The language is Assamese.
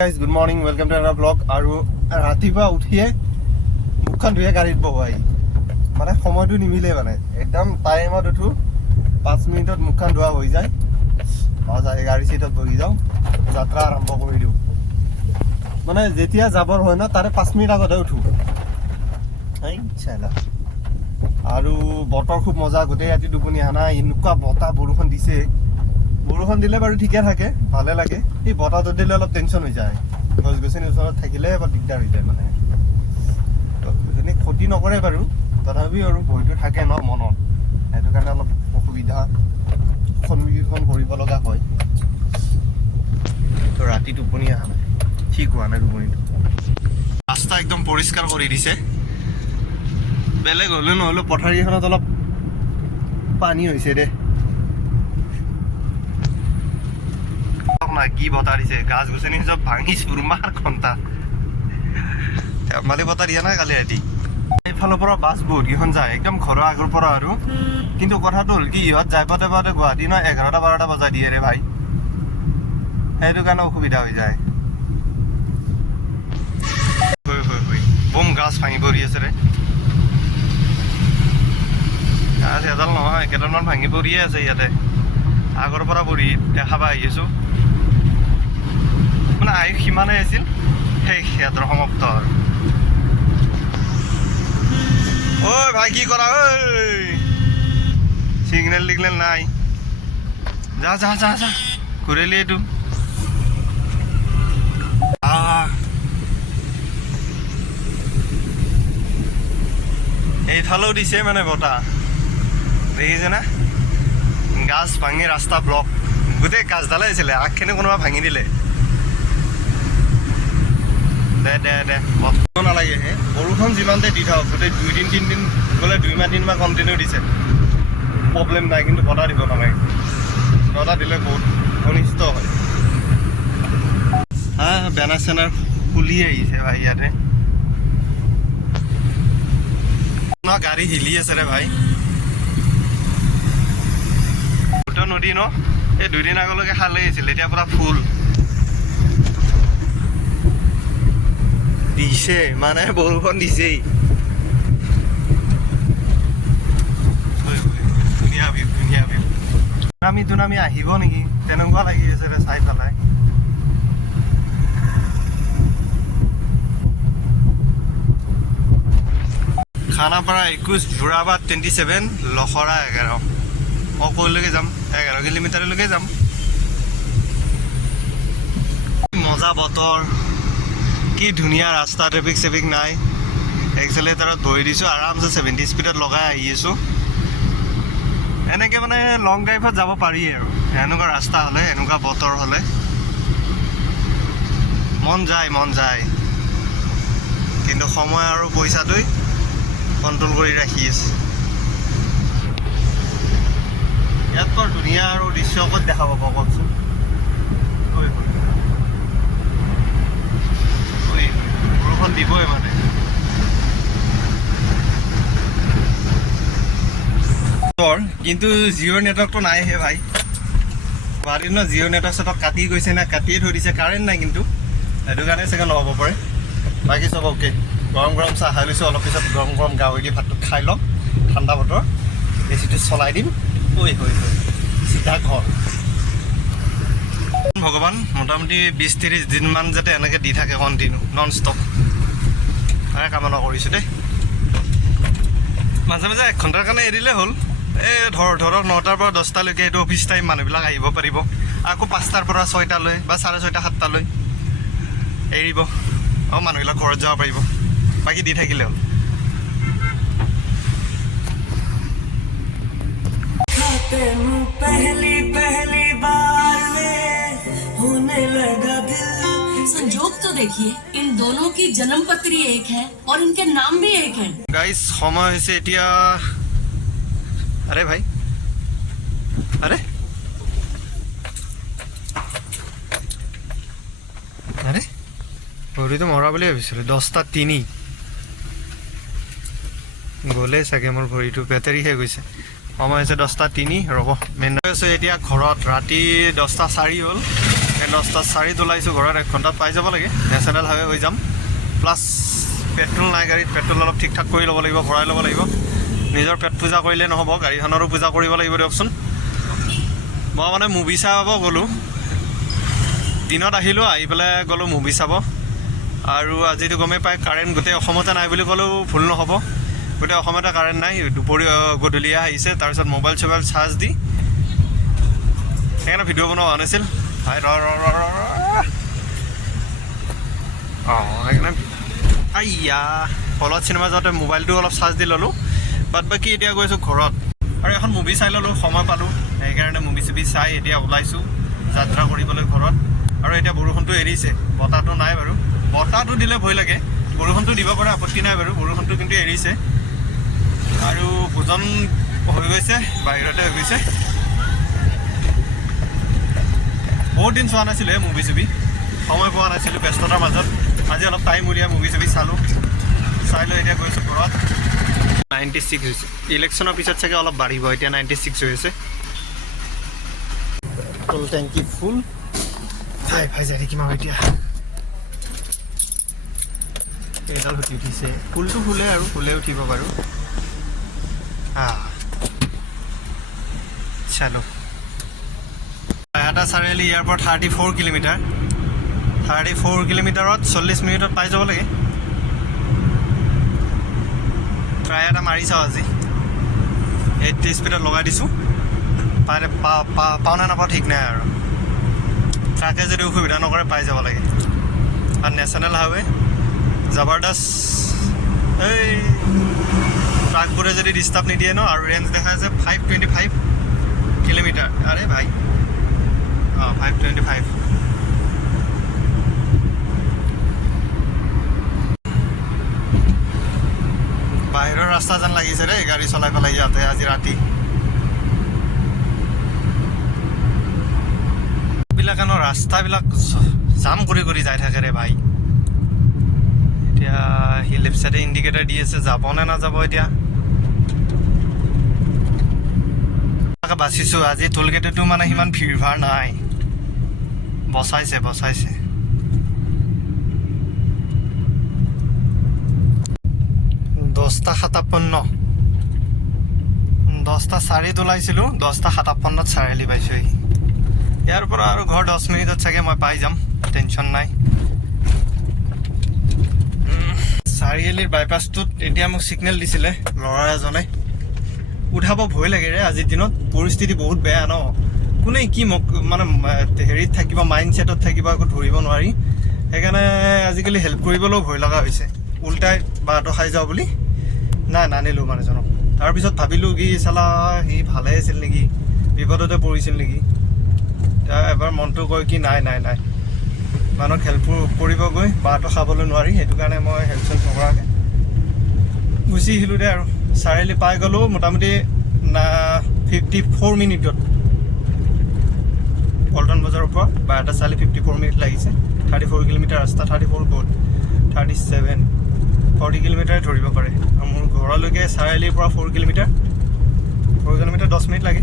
guys, good morning. Welcome to another vlog. আৰু ৰাতিপুৱা উঠিয়ে মুখখন ধুয়ে গাড়ীত বহাই মানে সময়টো নিমিলে মানে একদম টাইমত উঠো 5 মিনিটত মুখখন ধোৱা হৈ যায় আৰু গাড়ী সিটত বহি যাওঁ যাত্ৰা আৰম্ভ কৰি দিওঁ মানে যেতিয়া যাবৰ হয় না তাৰে 5 মিনিট আগতে উঠো এই চালা আৰু বতৰ খুব মজা গোটেই ৰাতি টোপনি আহা নাই এনেকুৱা বতাহ বৰষুণ দিছে বৰষুণ দিলে বাৰু ঠিকে থাকে ভালে লাগে এই বতাহটো দিলে অলপ টেনচন হৈ যায় গছ গছনিৰ ওচৰত থাকিলে বা দিগদাৰ হৈ যায় মানে এনে ক্ষতি নকৰে বাৰু তথাপি আৰু ভয়টো থাকে ন মনত সেইটো কাৰণে অলপ অসুবিধা সন্মুখীন কৰিব লগা হয় তো ৰাতি টোপনি আহা নাই ঠিক হোৱা নাই টোপনিটো ৰাস্তা একদম পৰিষ্কাৰ কৰি দিছে বেলেগ হ'লে নহ'লেও পথাৰী এখনত অলপ পানী হৈছে দে কি বতাহ দিছে গাছ গছনি সব ভাঙি চুৰমাৰ ঘণ্টা মালি বতাহ দিয়া নাই কালি ৰাতি এইফালৰ পৰা বাছ বহুত কেইখন যায় একদম ঘৰৰ আগৰ পৰা আৰু কিন্তু কথাটো হ'ল কি ইহঁত যাই পাতে পাতে গুৱাহাটী ন 11টা-12টা বজাই দিয়ে ৰে ভাই সেইটো কাৰণে অসুবিধা হৈ যায় বম গাছ ভাঙি পৰি আছে ৰে গাছ এডাল নহয় কেইডালমান ভাঙি পৰিয়ে আছে ইয়াতে আগৰ পৰা পৰি দেখা পাই আহি আছো মানে আয়ুষ সিমানে আছিল সেই সিহঁতৰ সমাপ্ত ঐ ভাই কি কৰা ঐ সিগনেল টিগনেল নাই যা যা যা যা ঘূৰিলি এইটো এইফালেও দিছে মানে বতাহ দেখিছে না গাছ ভাঙি ৰাস্তা ব্লক গোটেই গাছডালে আছিলে আগখিনি কোনোবা ভাঙি দিলে দে বতাহ নালাগে হে বৰষুণ যিমানতে দি থাকক গোটেই 2-3 গ'লে 2 মাহ কণ্টিনিউ দিছে প্ৰব্লেম নাই কিন্তু বতাহ দিব নালাগে বতাহ দিলে বহুত অনিষ্ট হয় বেনাৰ চেনাৰ খুলি আহিছে ভাই ইয়াতে গাড়ী হিলি আছে ৰে ভাই নদী ন এই 2 দিন আগলৈকে খালে আছিল এতিয়া পুৰা ফুল দিছে মানে বৰষুণ দিছেই আমি আহিব নেকি তেনেকুৱা লাগি আছে ৰে চাই পেলাই খানাপাৰা 21 যোৰাবাট 27 লখৰা 11 কলৈকে যাম 11 কিলোমিটাৰলৈকে যাম মজা বতৰ কি ধুনীয়া ৰাস্তা ট্ৰেফিক চেফিক নাই এক্সেলেটাৰত ধৰি দিছোঁ আৰামছে 70 স্পীডত লগাই আহি আছোঁ এনেকৈ মানে লং ড্ৰাইভত যাব পাৰি আৰু এনেকুৱা ৰাস্তা হ'লে এনেকুৱা বতৰ হ'লে মন যায় কিন্তু সময় আৰু পইচাটোৱে কণ্ট্ৰল কৰি ৰাখি আছে ইয়াত বৰ ধুনীয়া আৰু দৃশ্য ক'ত দেখা পাব কওকচোন বৰষুণ দিবই মানে কিন্তু জিঅ' নেটৱৰ্কটো নাই হে ভাই গুৱাহাটীত ন জিঅ' নেটৱৰ্ক কাটি গৈছে না কাটিয়ে থৈ দিছে কাৰেণ্ট নাই কিন্তু সেইটো কাৰণে চাগে নহ'ব পাৰে বাকী চব অ'কে গৰম চাহ খাই লৈছোঁ অলপ পিছত গৰম গাহৰি দি ভাতটো খাই ল'ম ঠাণ্ডা বতৰ এচিটো চলাই দিম চিধা ঘৰ ভগৱান মোটামুটি 20-30 দিনমান যাতে এনেকৈ দি থাকে কণ্টিনিউ নন ষ্টপ তাৰে কামনা কৰিছোঁ দেই মাজে 1 ঘণ্টাৰ কাৰণে এৰিলে হ'ল এই ধৰক 9টাৰ পৰা 10টালৈকে এইটো অফিচ টাইম মানুহবিলাক আহিব পাৰিব আকৌ 5টাৰ পৰা 6টালৈ বা 6:30-7টালৈ এৰিব মানুহবিলাক ঘৰত যাব পাৰিব বাকী দি থাকিলে হ'ল पहली बार में होने लगा दिल संजोग तो देखिए इन दोनों की जन्म पत्री एक है और इनके नाम भी एक है গাইস সময় হৈছে এতিয়া আরে ভাই আরে ভৰিটো মৰা বুলি ভাবিছিলোঁ 10:03 গ'লে চাগে মোৰ ভৰিটো বেটাৰী শেষ গৈছে সময় হৈছে 10:03 ৰ'ব মেইন আছে এতিয়া ঘৰত ৰাতি 10:04 হ'ল 10:04 ওলাইছোঁ ঘৰত 1 ঘণ্টাত পাই যাব লাগে নেশ্যনেল হাইৱে হৈ যাম প্লাছ পেট্ৰল নাই গাড়ীত পেট্ৰল অলপ ঠিক ঠাক কৰি ল'ব লাগিব ভৰাই ল'ব লাগিব নিজৰ পেট পূজা কৰিলে নহ'ব গাড়ীখনৰো পূজা কৰিব লাগিব দিয়কচোন মই মানে মুভি চাব গ'লোঁ দিনত আহিলোঁ আহি পেলাই গ'লোঁ মুভি চাব আৰু আজিতো গমেই পাই কাৰেণ্ট গোটেই অসমতে নাই বুলি ক'লেও ভুল নহ'ব গোটেই অসমতে কাৰেণ্ট নাই দুপৰীয়া গধূলিয়া আহিছে তাৰপিছত মোবাইল চোবাইল চাৰ্জ দি সেইকাৰণে ভিডিঅ' বনোৱা হোৱা নাছিল সেইকাৰণে আইয়া হলত চিনেমা যাওঁতে মোবাইলটো অলপ চাৰ্জ দি ল'লোঁ বাদ বাকী এতিয়া গৈছোঁ ঘৰত আৰু এখন মুভি চাই ল'লোঁ সময় পালোঁ সেইকাৰণে মুভি চুভি চাই এতিয়া ওলাইছোঁ যাত্ৰা কৰিবলৈ ঘৰত আৰু এতিয়া বৰষুণটো এৰিছে বতাহটো নাই বাৰু বতাহটো দিলে ভয় লাগে বৰষুণটো দিব পাৰে আপত্তি নাই বাৰু বৰষুণটো কিন্তু এৰিছে আৰু ভোজন হৈ গৈছে বাহিৰতে হৈ গৈছে বহুত দিন চোৱা নাছিলোঁ মুভি চুভি সময় পোৱা নাছিলোঁ ব্যস্ততাৰ মাজত আজি অলপ টাইম উলিয়াই মুভি চুভি চালোঁ চাই লৈ এতিয়া গৈছোঁ ঘৰত 96 হৈছে ইলেকশ্যনৰ পিছত চাগে অলপ বাঢ়িব এতিয়া 96 হৈ আছে ফুল টেংকি ফুল ভাই যাই থাকিম আৰু এতিয়া এইডাল উঠি উঠিছে ফুলটো ফুলে আৰু ফুলে উঠিব বাৰু চালো এটা চাৰিআলি ইয়াৰ পৰা 34 কিলোমিটাৰ 34 কিলোমিটাৰত 40 মিনিটত পাই যাব লাগে ট্ৰাই এটা মাৰি চাওঁ আজি 80 স্পীডত লগাই দিছোঁ পাওঁ নে নাপাওঁ ঠিক নাই আৰু ট্ৰাকে যদি অসুবিধা নকৰে পাই যাব লাগে আৰু নেশ্যনেল হাইৱে জবৰদস্ত এই ট্ৰাকবোৰে যদি ডিষ্টাৰ্ব নিদিয়ে ন আৰু ৰেঞ্জ দেখা আছে 525 কিলোমিটাৰ আৰে ভাই 525 বাহিৰৰ ৰাস্তা যেন লাগিছে দেই গাড়ী চলাই পেলাই ইয়াতে আজি ৰাতি বিলাকানো ৰাস্তাবিলাক জাম কৰি কৰি যাই থাকে ৰে ভাই এতিয়া সি লেফ্ট চাইডে ইণ্ডিকেটাৰ দি আছে যাব নে নাযাব এতিয়া বাচিছোঁ আজি টোলগেটতো মানে সিমান ভিৰ ভাৰ নাই বচাইছে 10:57 10:04 ওলাইছিলোঁ 10:57 চাৰিআলি পাইছোঁ ইয়াৰ পৰা আৰু ঘৰ 10 মিনিটত চাগে মই পাই যাম টেনশ্যন নাই চাৰিআলিৰ বাইপাছটোত এতিয়া মোক ছিগনেল দিছিলে ল'ৰা এজনে উঠাব ভয় লাগে ৰে আজিৰ দিনত পৰিস্থিতি বহুত বেয়া ন কোনে কি মোক মানে হেৰিত থাকিব মাইণ্ড ছেটত থাকিব একো ধৰিব নোৱাৰি সেইকাৰণে আজিকালি হেল্প কৰিবলৈও ভয় লগা হৈছে উল্টাই বাটো খাই যাওঁ বুলি নাই নানিলোঁ মানুহজনক তাৰপিছত ভাবিলোঁ কি চালা সি ভালে আছিল নেকি বিপদতে পৰিছিল নেকি এতিয়া এবাৰ মনটো কয় কি নাই মানুহক হেল্প কৰিব গৈ বাটো খাবলৈ নোৱাৰি সেইটো কাৰণে মই হেল্প চেল্প নকৰাকৈ গুচি আহিলোঁ দে আৰু চাৰিআলি পাই গ'লোঁ মোটামুটি 54 মিনিটত পল্টন বজাৰৰ পৰা 12:40 54 মিনিট লাগিছে 34 কিলোমিটাৰ ৰাস্তা 34 গ'ল 37 40 কিলোমিটাৰে ধৰিব পাৰে আৰু মোৰ ঘৰলৈকে চাৰিআলিৰ পৰা 4 কিলোমিটাৰ 10 মিনিট লাগে